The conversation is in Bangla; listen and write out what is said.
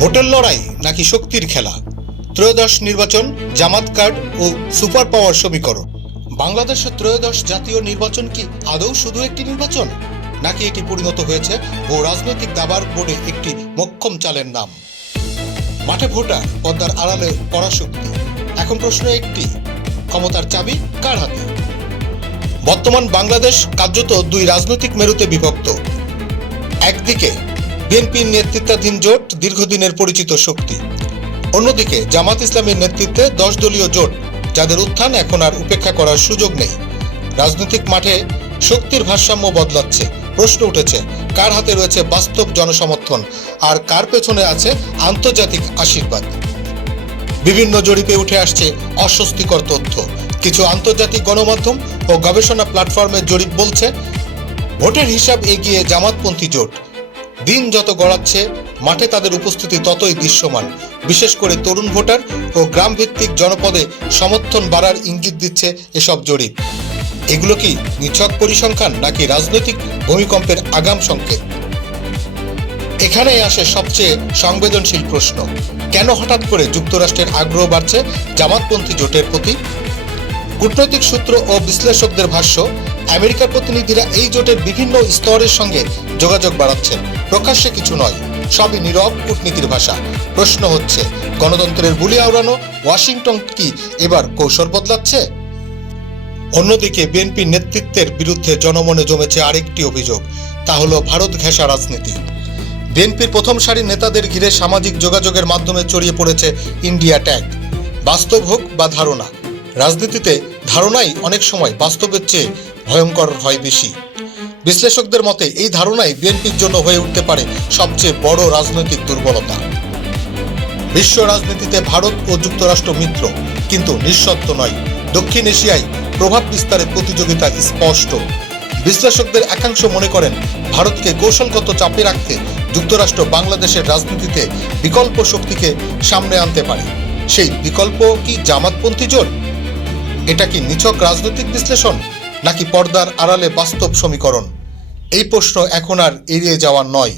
ভোটের লড়াই নাকি শক্তির খেলা? ত্রয়োদশ নির্বাচন, জামাত কার্ড ও সুপার পাওয়ার সমীকরণ। বাংলাদেশের ত্রয়োদশ জাতীয় নির্বাচন কি আদৌ শুধু একটি নির্বাচন, নাকি এটি পরিণত হয়েছে ও রাজনৈতিক দাবার বোর্ডে একটি মোক্ষম চালের নাম? মাঠে ভোটার, পর্দার আড়ালে পরাশক্তি। এখন প্রশ্ন একটি, ক্ষমতার চাবি কার হাতে? বর্তমান বাংলাদেশ কার্যত দুই রাজনৈতিক মেরুতে বিভক্ত। একদিকে বিএনপির নেতৃত্বাধীন জোট, দীর্ঘদিনের পরিচিত শক্তি। অন্যদিকে জামাত ইসলামের নেতৃত্বে 10 দলীয় জোট, যাদের উত্থান এখন আর উপেক্ষা করার সুযোগ নেই। রাজনৈতিক মাঠে শক্তির ভারসাম্য বদলাচ্ছে। প্রশ্ন উঠেছে, কার হাতে রয়েছে বাস্তব জনসমর্থন আর কার পেছনে আছে আন্তর্জাতিক আশীর্বাদ? বিভিন্ন জরিপে উঠে আসছে অস্বস্তিকর তথ্য। কিছু আন্তর্জাতিক গণমাধ্যম ও গবেষণা প্ল্যাটফর্মের জরিপ বলছে, ভোটের হিসাব এগিয়ে জামাতপন্থী জোট। দিন যত গড়াচ্ছে, মাঠে তাদের উপস্থিতি ততই দৃশ্যমান। বিশেষ করে তরুণ ভোটার ও গ্রামভিত্তিক জনপদে সমর্থন বাড়ার ইঙ্গিত দিচ্ছে এসব জরিপ। এগুলো কি নিছক পরিসংখ্যান, নাকি রাজনৈতিক ভূমিকম্পের আগাম সংকেত? এখানেই আসে সবচেয়ে সংবেদনশীল প্রশ্ন, কেন হঠাৎ করে যুক্তরাষ্ট্রের আগ্রহ বাড়ছে জামাতপন্থী জোটের প্রতি? কূটনৈতিক সূত্র ও বিশ্লেষকদের ভাষ্য, আমেরিকার প্রতিনিধিরা এই জোটের বিভিন্ন স্তরের সঙ্গে যোগাযোগ বাড়াচ্ছেন। প্রকাশ্যে কিছু নয়, সবই নীরব কূটনীতির ভাষা। প্রশ্ন হচ্ছে, গণতন্ত্রের বুলি আওড়ানো ওয়াশিংটন কি এবার কৌশল বদলাচ্ছে? অন্যদিকে বিএনপি নেতৃত্বের বিরুদ্ধে জনমনে জমেছে আরেকটি অভিযোগ, তা হলো ভারত ঘেঁষা রাজনীতি। বিএনপির প্রথম সারির নেতাদের ঘিরে সামাজিক যোগাযোগের মাধ্যমে ছড়িয়ে পড়েছে ইন্ডিয়া ট্যাগ। বাস্তব হোক বা ধারণা, রাজনীতিতে ধারণাই অনেক সময় বাস্তবের চেয়ে ভয়ঙ্কর হয় বেশি। বিশ্লেষকদের মতে এই ধারণাই বিএনপির জন্য হয়ে উঠতে পারে সবচেয়ে বড় রাজনৈতিক দুর্বলতা। বিশ্ব রাজনীতিতে ভারত ও যুক্তরাষ্ট্র মিত্র, কিন্তু নিঃশর্ত নয়। দক্ষিণ এশিয়ায় প্রভাব বিস্তারের প্রতিযোগিতা স্পষ্ট। বিশ্লেষকদের একাংশ মনে করেন, ভারতকে কৌশলগত চাপে রাখতে যুক্তরাষ্ট্র বাংলাদেশের রাজনীতিতে বিকল্প শক্তিকে সামনে আনতে পারে। সেই বিকল্প কি জামাতপন্থী জোট? এটা কি নিছক রাজনৈতিক বিশ্লেষণ, নাকি পর্দার আড়ালে বাস্তব সমীকরণ? এই প্রশ্ন এখন আর এড়িয়ে যাওয়ার নয়।